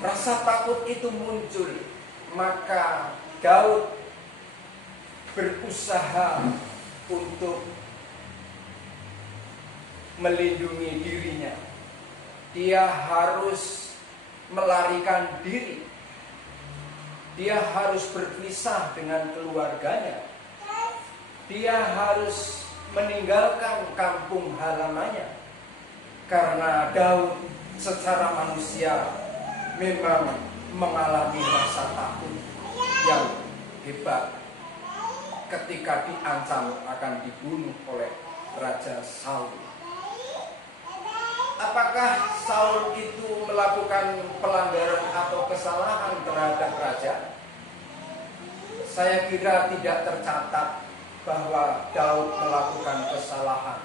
rasa takut itu muncul, maka Daud berusaha untuk melindungi dirinya. Dia harus melarikan diri. Dia harus berpisah dengan keluarganya. Dia harus meninggalkan kampung halamannya. Karena Daud secara manusia memang mengalami rasa takut yang hebat ketika diancam akan dibunuh oleh Raja Saul. Apakah Saul itu melakukan pelanggaran atau kesalahan terhadap raja? Saya kira tidak tercatat bahwa Daud melakukan kesalahan.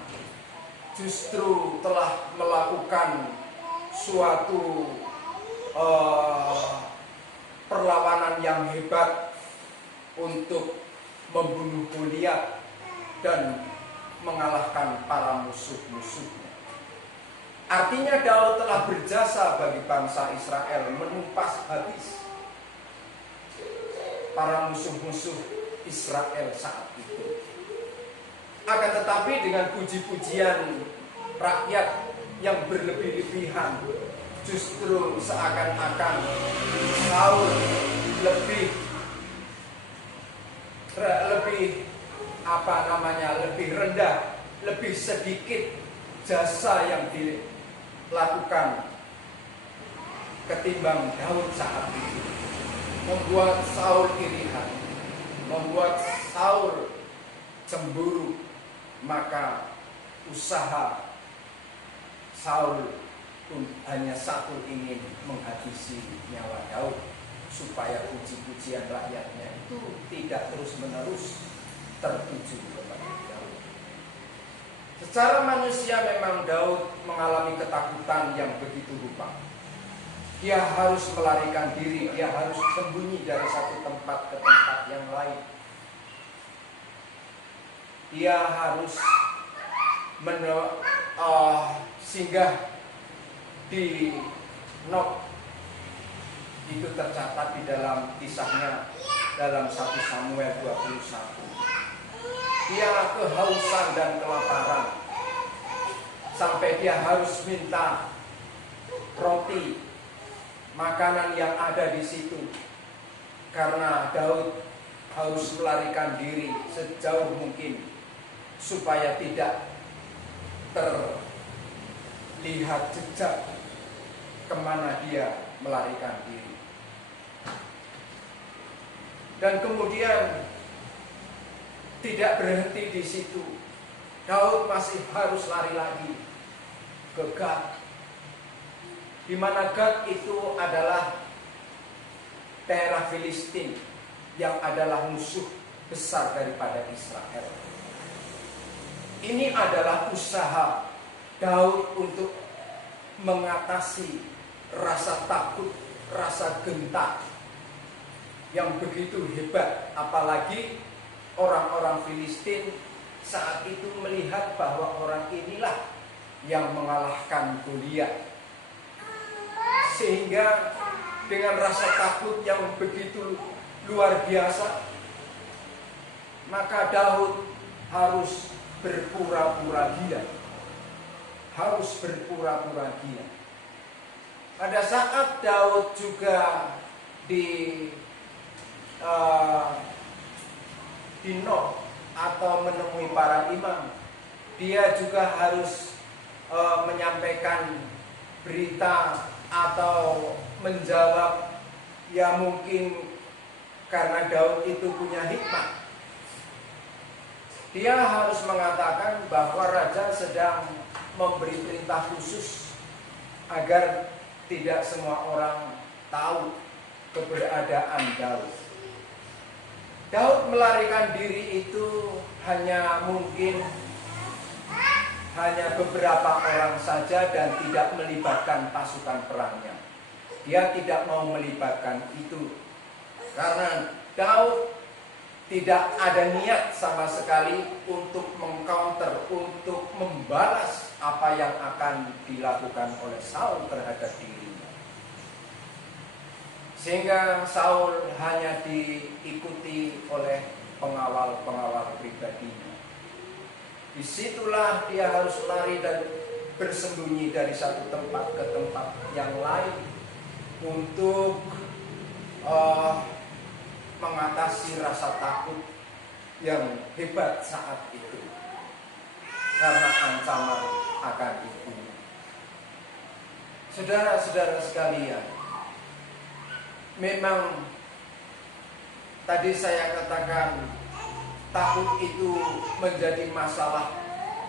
Justru telah melakukan suatu perlawanan yang hebat untuk membunuh Goliat dan mengalahkan para musuh-musuhnya. Artinya Daud telah berjasa bagi bangsa Israel, menumpas habis para musuh-musuh Israel saat itu. Akan tetapi dengan puji-pujian rakyat yang berlebih-lebihan, justru seakan-akan Saul lebih rendah, lebih sedikit jasa yang dilakukan ketimbang Daud saat itu. Membuat Saul irian, membuat Saul cemburu, maka usaha Saul pun hanya satu, ingin menghabisi nyawa Daud supaya puji-pujian rakyatnya itu tidak terus-menerus tertuju kepada Daud. Secara manusia memang Daud mengalami ketakutan yang begitu rupa. Dia harus melarikan diri, dia harus sembunyi dari satu tempat ke tempat yang lain. Dia harus singgah di Nob. Itu tercatat di dalam kisahnya dalam 1 Samuel 21. Dia kehausan dan kelaparan sampai dia harus minta roti, makanan yang ada di situ. Karena Daud harus melarikan diri sejauh mungkin supaya tidak terlihat jejak kemana dia melarikan diri. Dan kemudian tidak berhenti di situ. Daud masih harus lari lagi ke Gad, di mana Gad itu adalah daerah Filistin yang adalah musuh besar daripada Israel. Ini adalah usaha Daud untuk mengatasi rasa takut, rasa gentar yang begitu hebat. Apalagi orang-orang Filistin saat itu melihat bahwa orang inilah yang mengalahkan Goliat. Sehingga dengan rasa takut yang begitu luar biasa, maka Daud harus berpura-pura gila. Harus berpura-pura gila. Pada saat Daud juga di Nob atau menemui para imam, dia juga harus menyampaikan berita atau menjawab, ya mungkin karena Daud itu punya hikmah. Dia harus mengatakan bahwa raja sedang memberi perintah khusus agar tidak semua orang tahu keberadaan Daud. Daud melarikan diri itu mungkin hanya beberapa orang saja dan tidak melibatkan pasukan perangnya. Dia tidak mau melibatkan itu karena Daud tidak ada niat sama sekali untuk mengcounter, untuk membalas apa yang akan dilakukan oleh Saul terhadap dirinya. Sehingga Saul hanya diikuti oleh pengawal-pengawal pribadinya. Disitulah dia harus lari dan bersembunyi dari satu tempat ke tempat yang lain untuk mengatasi rasa takut yang hebat saat itu karena ancaman akan dibunuh. Saudara-saudara sekalian, memang tadi saya katakan takut itu menjadi masalah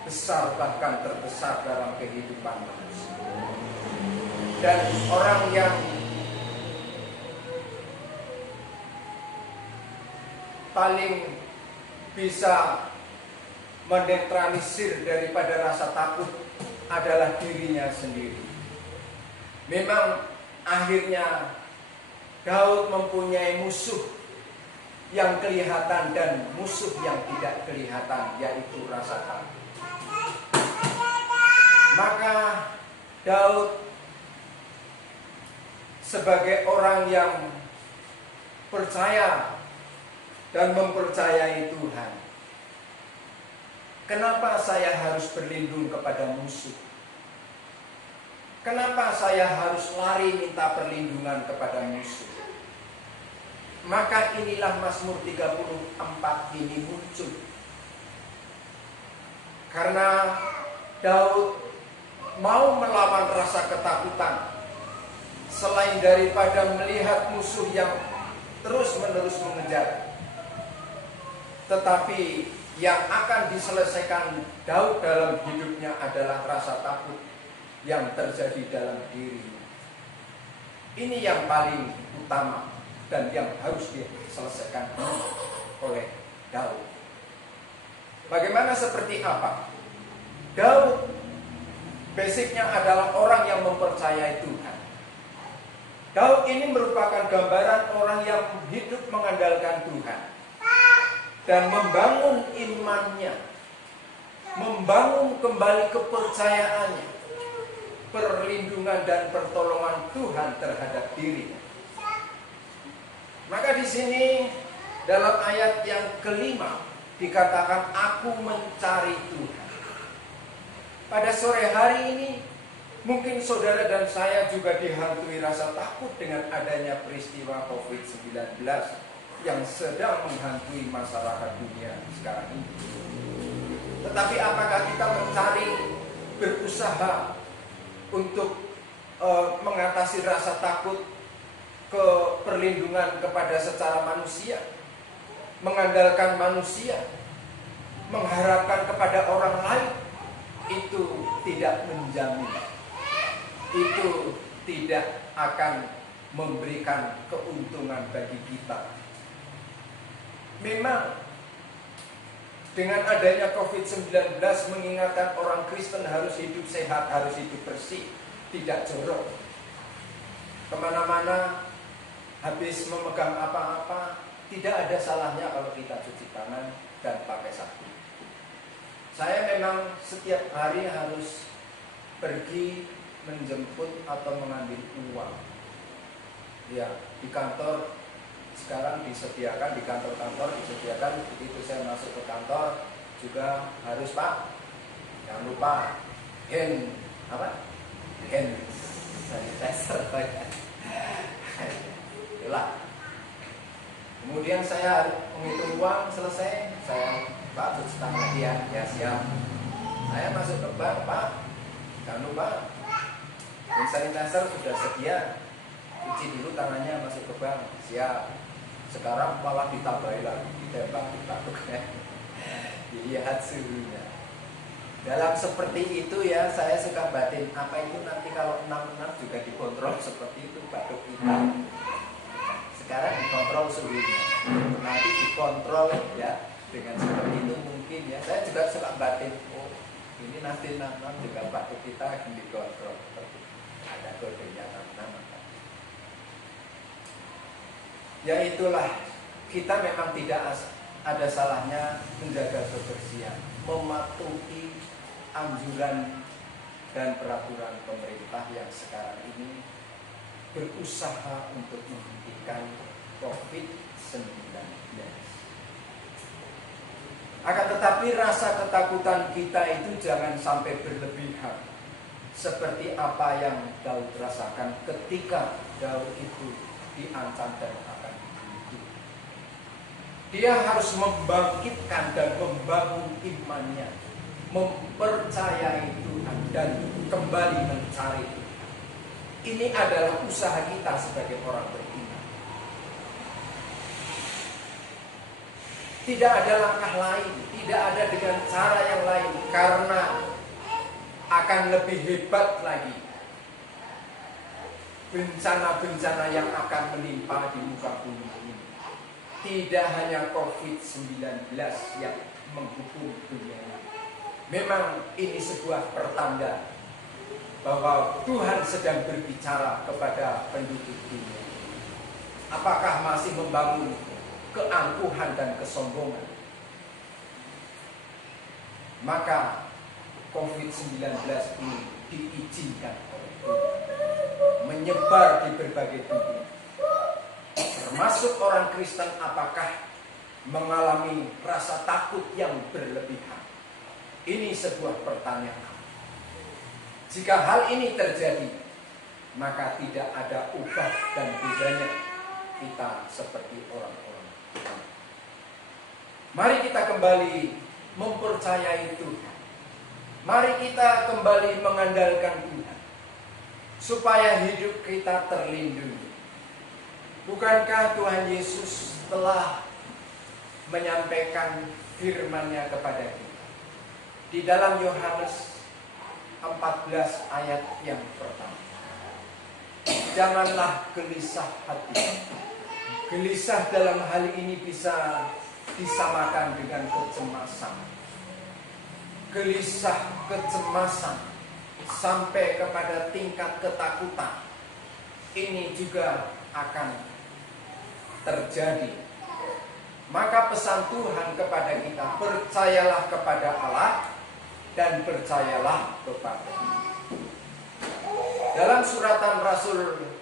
besar, bahkan terbesar dalam kehidupan manusia. Dan orang yang paling bisa menetralisir daripada rasa takut adalah dirinya sendiri. Memang akhirnya Daud mempunyai musuh yang kelihatan dan musuh yang tidak kelihatan, yaitu rasa takut. Maka Daud sebagai orang yang percaya dan mempercayai Tuhan, kenapa saya harus berlindung kepada musuh? Kenapa saya harus lari minta perlindungan kepada musuh? Maka inilah Mazmur 34 ini muncul. Karena Daud mau melawan rasa ketakutan, selain daripada melihat musuh yang terus-menerus mengejar. Tetapi yang akan diselesaikan Daud dalam hidupnya adalah rasa takut yang terjadi dalam dirinya. Ini yang paling utama dan yang harus diselesaikan oleh Daud. Bagaimana, seperti apa? Daud basicnya adalah orang yang mempercayai Tuhan. Daud ini merupakan gambaran orang yang hidup mengandalkan Tuhan dan membangun imannya, membangun kembali kepercayaannya, perlindungan dan pertolongan Tuhan terhadap dirinya. Maka di sini dalam ayat yang kelima dikatakan, aku mencari Tuhan. Pada sore hari ini mungkin saudara dan saya juga dihantui rasa takut dengan adanya peristiwa COVID-19 yang sedang menghantui masyarakat dunia sekarang ini. Tetapi apakah kita mencari, berusaha untuk mengatasi rasa takut ke perlindungan kepada secara manusia, mengandalkan manusia, mengharapkan kepada orang lain? Itu tidak menjamin, itu tidak akan memberikan keuntungan bagi kita. Memang dengan adanya COVID-19 mengingatkan orang Kristen harus hidup sehat, harus hidup bersih, tidak jorok. Kemana-mana habis memegang apa-apa, tidak ada salahnya kalau kita cuci tangan dan pakai sabun. Saya memang setiap hari harus pergi menjemput atau mengambil uang. Ya, di kantor sekarang disediakan, di kantor-kantor disediakan, begitu saya masuk ke kantor juga harus, Pak, jangan lupa hand sanitizer. Itulah. Kemudian saya menghitung uang, selesai, saya, Pak, cuci tangan lagi ya, ya siap. Saya masuk ke bank, Pak, jangan lupa hand sanitizer sudah sedia, cuci dulu tangannya, masuk ke bank, siap. Sekarang malah ditambahi lagi, ditembak-tembak, dilihat suhunya. Dalam seperti itu ya, saya suka batin, apa itu nanti kalau 66 juga dikontrol seperti itu, batuk kita. Sekarang dikontrol suhunya, nanti dikontrol ya dengan seperti itu mungkin ya. Saya juga suka batin, oh ini nanti 66 juga batuk kita akan dikontrol seperti ada kodenya 66. Ya itulah, kita memang tidak ada salahnya menjaga kebersihan, mematuhi anjuran dan peraturan pemerintah yang sekarang ini berusaha untuk menghentikan COVID-19. Akan tetapi rasa ketakutan kita itu jangan sampai berlebihan, seperti apa yang Daud rasakan ketika Daud itu diancam dan akan dibunuh. Dia harus membangkitkan dan membangun imannya, mempercayai Tuhan dan kembali mencari Tuhan. Ini adalah usaha kita sebagai orang beriman. Tidak ada langkah lain, tidak ada dengan cara yang lain, karena akan lebih hebat lagi bencana-bencana yang akan menimpa di muka bumi ini. Tidak hanya COVID-19 yang menghukum dunia ini. Memang ini sebuah pertanda bahwa Tuhan sedang berbicara kepada penduduk dunia. Apakah masih membangun keangkuhan dan kesombongan? Maka COVID-19 ini diizinkan oleh Tuhan menyebar di berbagai dunia. Termasuk orang Kristen, apakah mengalami rasa takut yang berlebihan? Ini sebuah pertanyaan. Jika hal ini terjadi, maka tidak ada ubah dan bedanya kita seperti orang-orang. Mari kita kembali mempercayai Tuhan. Mari kita kembali mengandalkan Tuhan, supaya hidup kita terlindungi. Bukankah Tuhan Yesus telah menyampaikan firman-Nya kepada kita di dalam Yohanes 14 ayat yang pertama? Janganlah gelisah hati. Gelisah dalam hal ini bisa disamakan dengan kecemasan. Gelisah, kecemasan sampai kepada tingkat ketakutan, ini juga akan terjadi. Maka pesan Tuhan kepada kita, percayalah kepada Allah dan percayalah kepada Dia.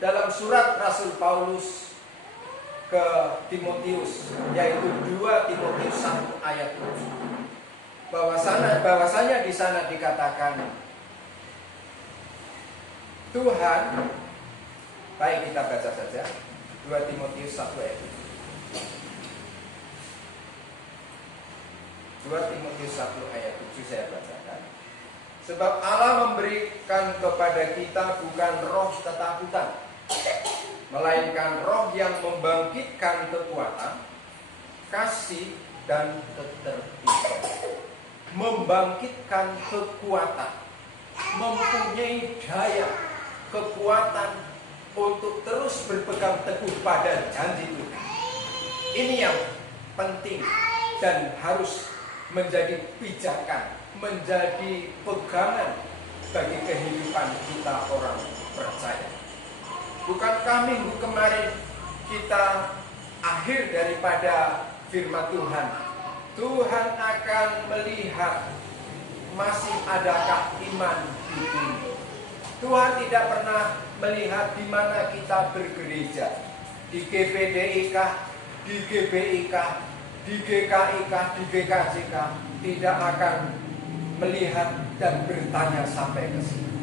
Dalam surat Rasul Paulus ke Timotius, yaitu 2 Timotius 1 ayat 7, bahwasanya di sana dikatakan Tuhan, baik kita baca saja 2 Timotius 1 ayat 7. 2 Timotius 1 ayat 7 saya bacakan. Sebab Allah memberikan kepada kita bukan roh ketakutan, melainkan roh yang membangkitkan kekuatan, kasih, dan ketertiban. Membangkitkan kekuatan, mempunyai daya, kekuatan untuk terus berpegang teguh pada janji Tuhan. Ini yang penting dan harus menjadi pijakan, menjadi pegangan bagi kehidupan kita orang percaya. Bukankah minggu kemarin kita akhir daripada firman Tuhan, Tuhan akan melihat masih adakah iman di bumi. Tuhan tidak pernah melihat di mana kita bergereja, di GPDI kah, di GBI kah, di GKI kah, di GKJ kah. Tidak akan melihat dan bertanya sampai ke sini.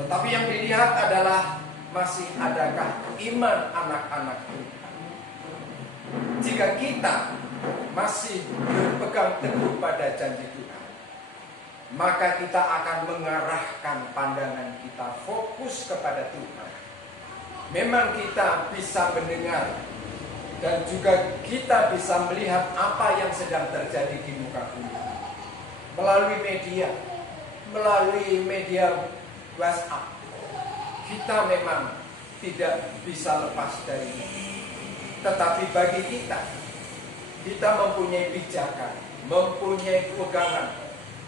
Tetapi yang dilihat adalah masih adakah iman anak-anak Tuhan. Jika kita masih berpegang teguh pada janji Tuhan, maka kita akan mengarahkan pandangan kita fokus kepada Tuhan. Memang kita bisa mendengar dan juga kita bisa melihat apa yang sedang terjadi di muka bumi melalui media WhatsApp. Kita memang tidak bisa lepas dari ini. Tetapi bagi kita mempunyai pijakan, mempunyai pegangan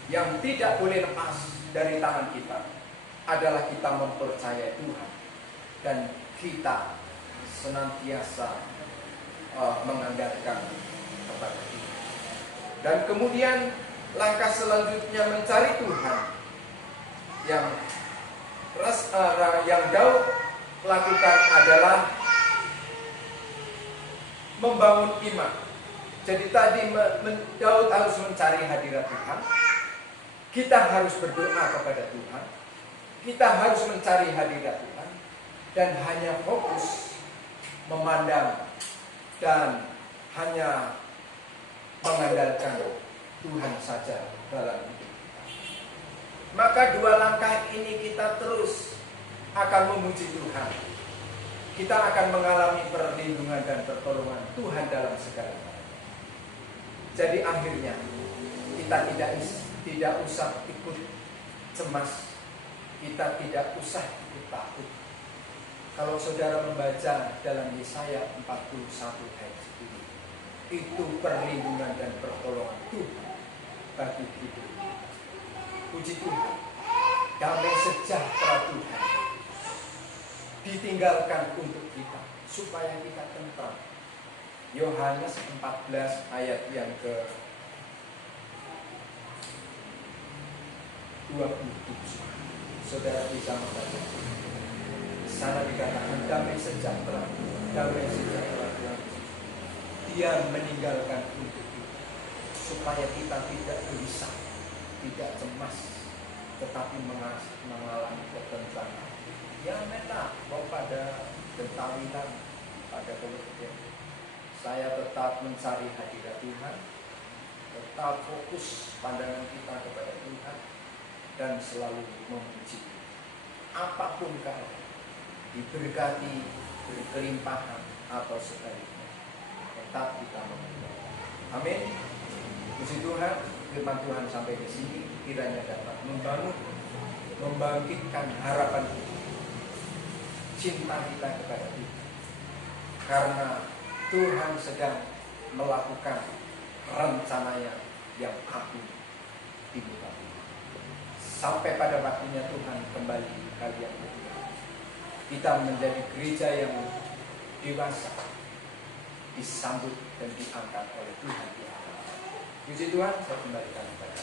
yang tidak boleh lepas dari tangan kita, adalah kita mempercayai Tuhan dan kita senantiasa mengandalkan kepada Dia. Dan kemudian langkah selanjutnya mencari Tuhan yang Daud lakukan adalah membangun iman. Jadi tadi Daud harus mencari hadirat Tuhan. Kita harus berdoa kepada Tuhan. Kita harus mencari hadirat Tuhan. Dan hanya fokus memandang dan hanya mengandalkan Tuhan saja dalam hidup kita. Maka dua langkah ini kita terus akan memuji Tuhan. Kita akan mengalami perlindungan dan pertolongan Tuhan dalam segala hal. Jadi akhirnya kita tidak usah ikut cemas. Kita tidak usah ikut takut. Kalau saudara membaca dalam Yesaya 41 ayat 10, itu perlindungan dan pertolongan Tuhan bagi hidup. Puji Tuhan, damai sejahtera Tuhan ditinggalkan untuk kita supaya kita tentram. Yohanes 14 ayat yang ke 27. Saudara bisa membaca. Di sana dikatakan damai sejahtera Tuhan. Dia meninggalkan untuk kita supaya kita tidak gelisah, tidak cemas, tetapi mengalami ketentraman. Ya memang mau pada ketawinan, pada kemudian saya tetap mencari hadirat Tuhan, tetap fokus pandangan kita kepada Tuhan, dan selalu memuji. Apapun keadaan, diberkati, berkelimpahan atau sebaliknya, tetap kita memuji. Amin. Puji Tuhan, firman Tuhan sampai di sini kiranya dapat membangkitkan harapan kita, cinta kita kepada Tuhan. Karena Tuhan sedang melakukan rencananya yang agung di muka bumi. Sampai pada waktunya Tuhan kembali kali yang kedua, kita menjadi gereja yang dewasa, disambut dan diangkat oleh Tuhan di atas. Puji Tuhan, saya kembalikan kepada